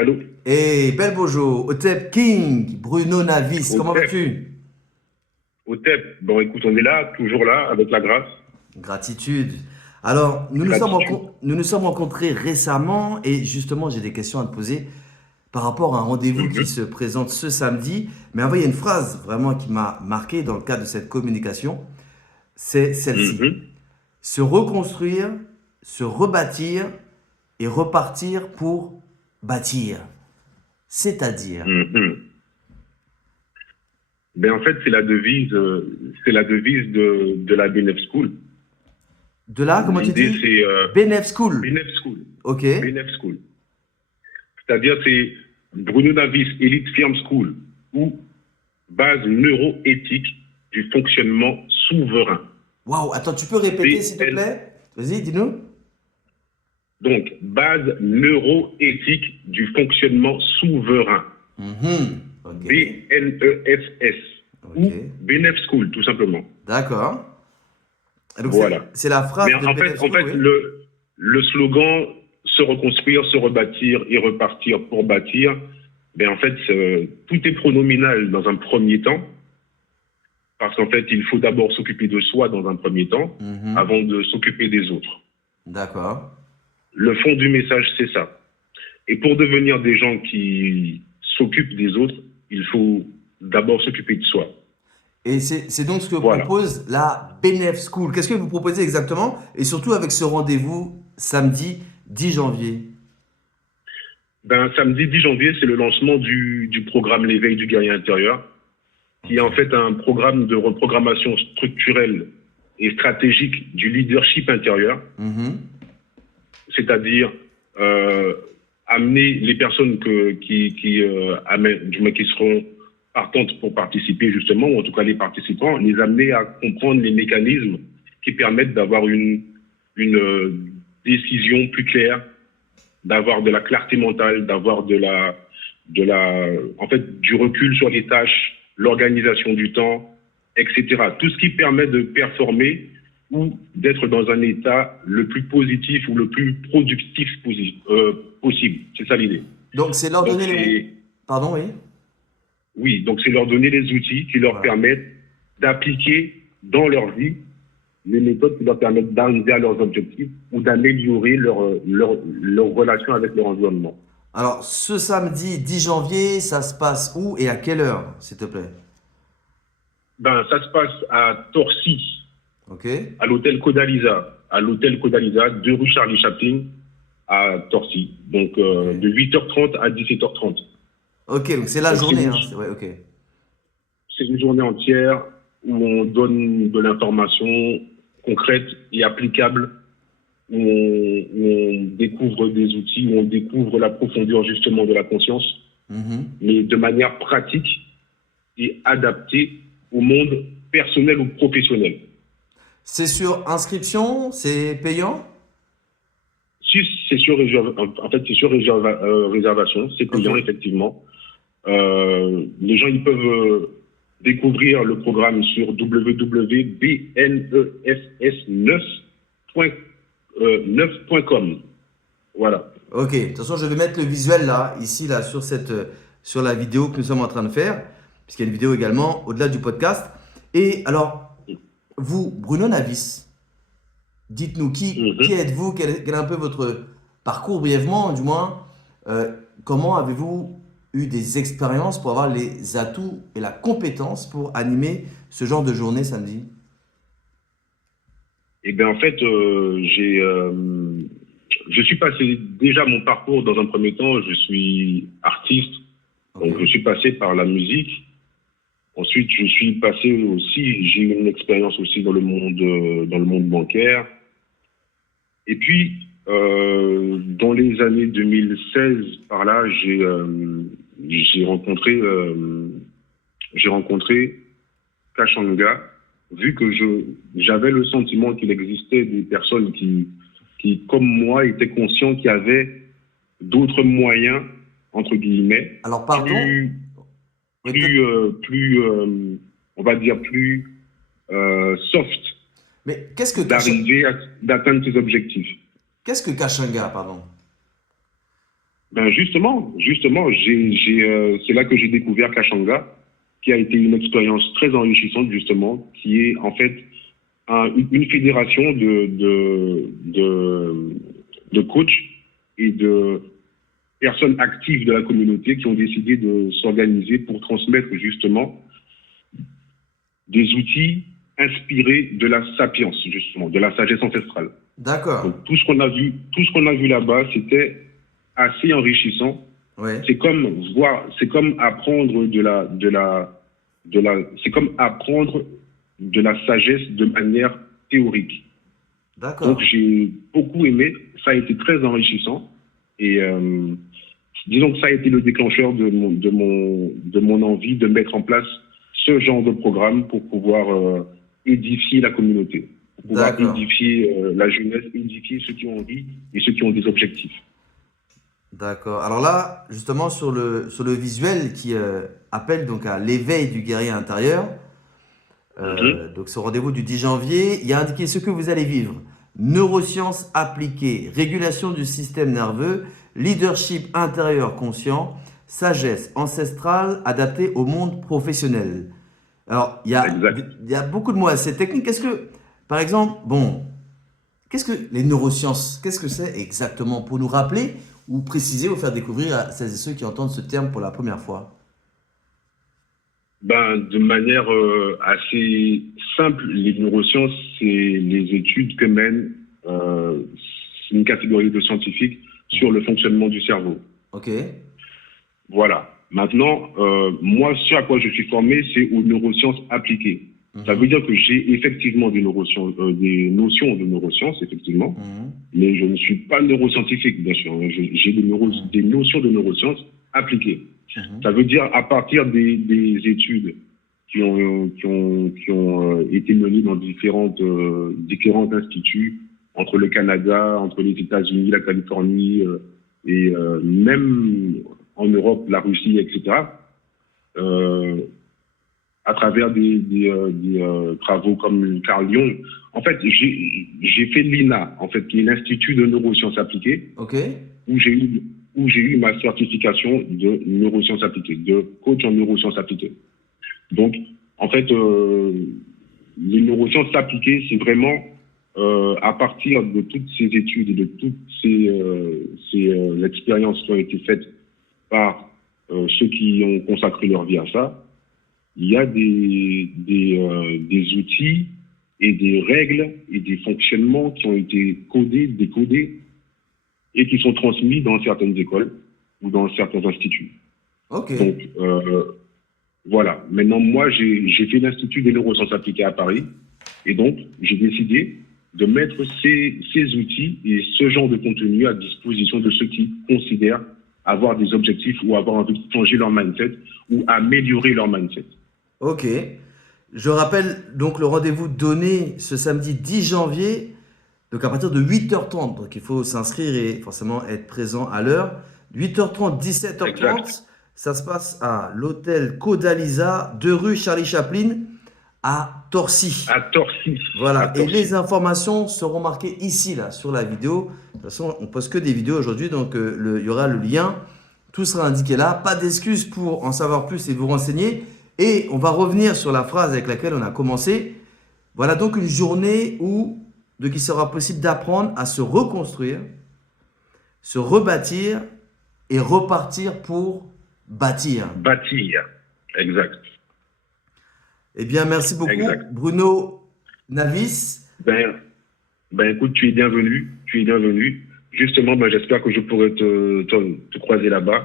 Allô? Et bel Bojo, Otep King, Bruno Navis, Au comment TEP, vas-tu? au TEP. Bon, écoute, on est là, toujours là, avec la grâce, Gratitude. Alors, gratitude. nous nous sommes rencontrés récemment et justement, j'ai des questions à te poser par rapport à un rendez-vous qui Mhm, se présente ce samedi. Mais avant, il y a une phrase vraiment qui m'a marqué dans le cadre de cette communication, c'est celle-ci. mhm, Se reconstruire, se rebâtir et repartir pour bâtir. C'est-à-dire, mhm. Ben, en fait, c'est la devise de la BNF School. de là, comment tu L'idée, dis? c'est Benef School. BNF School. Ok. BNF School. C'est-à-dire, c'est Bruno Navis Elite Firm School, ou base neuroéthique du fonctionnement souverain. Waouh, attends, tu peux répéter s'il te BN, plaît? Vas-y, dis-nous. donc, base neuroéthique du fonctionnement souverain. Mhm. Ok, BNEFS ok, ou BNF School, tout simplement. d'accord. Et donc Voilà. c'est la Mais phrase de Benef en School, fait oui? le slogan se reconstruire, se rebâtir et repartir pour bâtir, ben en fait, tout est pronominal dans un premier temps, parce qu'en fait, il faut d'abord s'occuper de soi dans un premier temps, Mhm. avant de s'occuper des autres. D'accord. Le fond du message, c'est ça. Et pour devenir des gens qui s'occupent des autres, il faut d'abord s'occuper de soi. Et c'est donc ce que Voilà. propose la Benef School. Qu'est-ce que vous proposez exactement? Et surtout avec ce rendez-vous samedi 10 janvier. Ben, samedi 10 janvier, c'est le lancement du programme L'éveil du guerrier intérieur, qui est Ok. en fait un programme de reprogrammation structurelle et stratégique du leadership intérieur, Mhm. c'est-à-dire euh, amener les personnes qui seront partantes pour participer justement, ou en tout cas les participants, les amener à comprendre les mécanismes qui permettent d'avoir une décision plus claire, d'avoir de la clarté mentale, d'avoir en fait, du recul sur les tâches, l'organisation du temps, etc. Tout ce qui permet de performer ou d'être dans un état le plus positif ou le plus productif possible. C'est ça l'idée. Donc c'est leur Donc donner les mots. c'est, Pardon, oui? oui, donc c'est leur donner les outils qui leur Voilà. permettent d'appliquer dans leur vie les méthodes qui leur permettent d'arriver à leurs objectifs ou d'améliorer leur relation avec leur environnement. Alors, ce samedi 10 janvier, ça se passe où et à quelle heure, s'il te plaît? Ben, ça se passe à Torcy, Ok? à l'hôtel Codalisa, 2 rue Charlie Chaplin, à Torcy. Donc, Ok. de 8h30 à 17h30. Ok, donc c'est la Donc, journée, hein. Ouais, ok. c'est une journée entière où on donne de l'information concrète et applicable, où on découvre des outils, où on découvre la profondeur justement de la conscience, Mhm. mais de manière pratique et adaptée au monde personnel ou professionnel. C'est sur inscription, c'est payant? Si c'est en fait, c'est sur réservation, c'est Ok. payant effectivement. Les gens ils peuvent découvrir le programme sur www.benefs9.com. Voilà. Ok. De toute façon, je vais mettre le visuel là, ici, là, sur sur la vidéo que nous sommes en train de faire, puisqu'il y a une vidéo également au-delà du podcast. Et alors, vous, Bruno Navis, dites-nous qui Mhm. êtes-vous? Quel est un peu votre parcours brièvement, du moins? Comment avez-vous eu des expériences pour avoir les atouts et la compétence pour animer ce genre de journée samedi? Et bien en fait, je suis passé déjà mon parcours dans un premier temps. Je suis artiste, Ok. donc je suis passé par la musique. Ensuite, je suis passé aussi, j'ai eu une expérience aussi dans le monde bancaire. Et puis, dans les années 2016, par là, j'ai rencontré, j'ai rencontré Kachanga, vu que j'avais le sentiment qu'il existait des personnes comme moi, étaient conscients qu'il y avait d'autres moyens, entre guillemets, Alors, pardon? Oui, on va dire plus soft, mais d'atteindre ses objectifs. qu'est-ce que Kachanga, pardon? Ben justement, c'est là que j'ai découvert Kachanga, qui a été une expérience très enrichissante justement, qui est en fait une fédération de coachs et de personnes actives de la communauté qui ont décidé de s'organiser pour transmettre justement des outils inspirés de la sapience, justement, de la sagesse ancestrale. D'accord. Donc tout ce qu'on a vu là-bas, c'était assez enrichissant. Ouais. C'est comme apprendre c'est comme apprendre de la sagesse de manière théorique. D'accord. Donc j'ai beaucoup aimé, ça a été très enrichissant et disons que ça a été le déclencheur de mon envie de mettre en place ce genre de programme pour pouvoir édifier la communauté, pour pouvoir édifier la jeunesse, édifier ceux qui ont envie et ceux qui ont des objectifs. D'accord. Alors là, justement, sur le visuel qui appelle donc à l'éveil du guerrier intérieur, donc ce rendez-vous du 10 janvier, il y a indiqué ce que vous allez vivre. Neurosciences appliquées, régulation du système nerveux, leadership intérieur conscient, sagesse ancestrale adaptée au monde professionnel. Alors, il y a beaucoup de mots assez techniques. Qu'est-ce que, par exemple, qu'est-ce que les neurosciences, qu'est-ce que c'est exactement pour nous rappeler ou préciser ou faire découvrir à celles et ceux qui entendent ce terme pour la première fois? De manière assez simple, les neurosciences, c'est les études que mène une catégorie de scientifiques sur le fonctionnement du cerveau. Ok. Voilà. Maintenant, moi, ce à quoi je suis formé, c'est aux neurosciences appliquées. Ça veut dire que j'ai effectivement des notions de neurosciences, effectivement, mais je ne suis pas neuroscientifique, bien sûr. J'ai des notions de neurosciences appliquées. Ça veut dire à partir des études qui ont été menées dans différents instituts entre le Canada, entre les États-Unis, la Californie et même en Europe, la Russie, etc. À travers des travaux comme Carl Jung. En fait, j'ai fait l'INA, en fait, qui est l'Institut de neurosciences appliquées, où j'ai eu ma certification de neurosciences appliquées, de coach en neurosciences appliquées. Donc, en fait, les neurosciences appliquées, c'est vraiment à partir de toutes ces études et de toutes ces expériences qui ont été faites par ceux qui ont consacré leur vie à ça, il y a des outils et des règles et des fonctionnements qui ont été codés, décodés et qui sont transmis dans certaines écoles ou dans certains instituts. Ok. Donc, voilà. Maintenant, moi, j'ai fait l'Institut des neurosciences appliquées à Paris et donc, j'ai décidé de mettre ces outils et ce genre de contenu à disposition de ceux qui considèrent avoir des objectifs ou avoir envie de changer leur mindset ou améliorer leur mindset. Ok. Je rappelle donc le rendez-vous donné ce samedi 10 janvier, donc à partir de 8h30. Donc il faut s'inscrire et forcément être présent à l'heure. 8h30, 17h30, exact. Ça se passe à l'hôtel Codalisa, 2 rue Charlie Chaplin, à Torcy. À Torcy. Voilà. À Torcy. Et les informations seront marquées ici, là, sur la vidéo. De toute façon, on ne poste que des vidéos aujourd'hui, donc il y aura le lien. Tout sera indiqué là. Pas d'excuses pour en savoir plus et vous renseigner. Et on va revenir sur la phrase avec laquelle on a commencé. Voilà donc une journée où il sera possible d'apprendre à se reconstruire, se rebâtir et repartir pour bâtir. Bâtir, exact. Eh bien, merci beaucoup, exact. Bruno Navis. Écoute, tu es bienvenu. Justement, j'espère que je pourrai te croiser là-bas.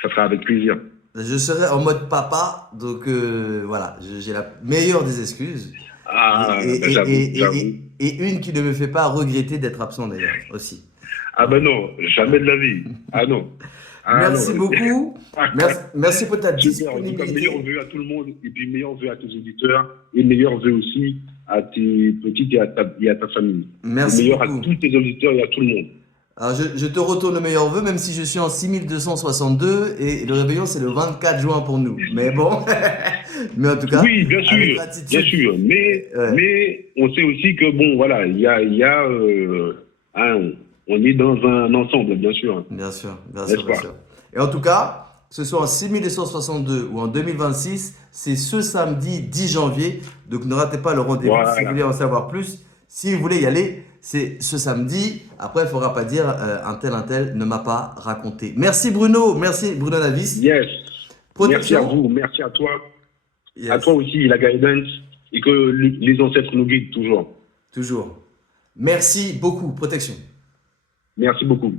Ça sera avec plaisir. Je serai en mode papa, donc voilà, j'ai la meilleure des excuses. J'avoue. Et une qui ne me fait pas regretter d'être absent d'ailleurs aussi. Ah ben non, jamais de la vie. Ah non. Merci beaucoup. Merci pour ta disponibilité. Meilleurs vœux à tout le monde et puis meilleurs vœux à tes auditeurs et meilleurs vœux aussi à tes petites et à ta famille. Merci meilleurs beaucoup. À tous tes auditeurs et à tout le monde. Alors je te retourne le meilleur vœu, même si je suis en 6262 et le réveillon c'est le 24 juin pour nous. Mais bon, mais en tout cas, oui, bien sûr. Mais on sait aussi que bon, voilà, il y a on est dans un ensemble, bien sûr. Bien sûr, bien N'est-ce sûr, bien pas? sûr. Et en tout cas, que ce soit en 6262 ou en 2026, c'est ce samedi 10 janvier. Donc ne ratez pas le rendez-vous si vous Voilà. voulez en savoir plus. Si vous voulez y aller, c'est ce samedi. Après, il ne faudra pas dire un tel ne m'a pas raconté. Merci Bruno, merci Bruno Navis. Yes. Merci à Protection. vous, merci à toi. À toi Yes, aussi, la guidance, et que les ancêtres nous guident toujours. toujours. Merci beaucoup. Protection. Merci beaucoup.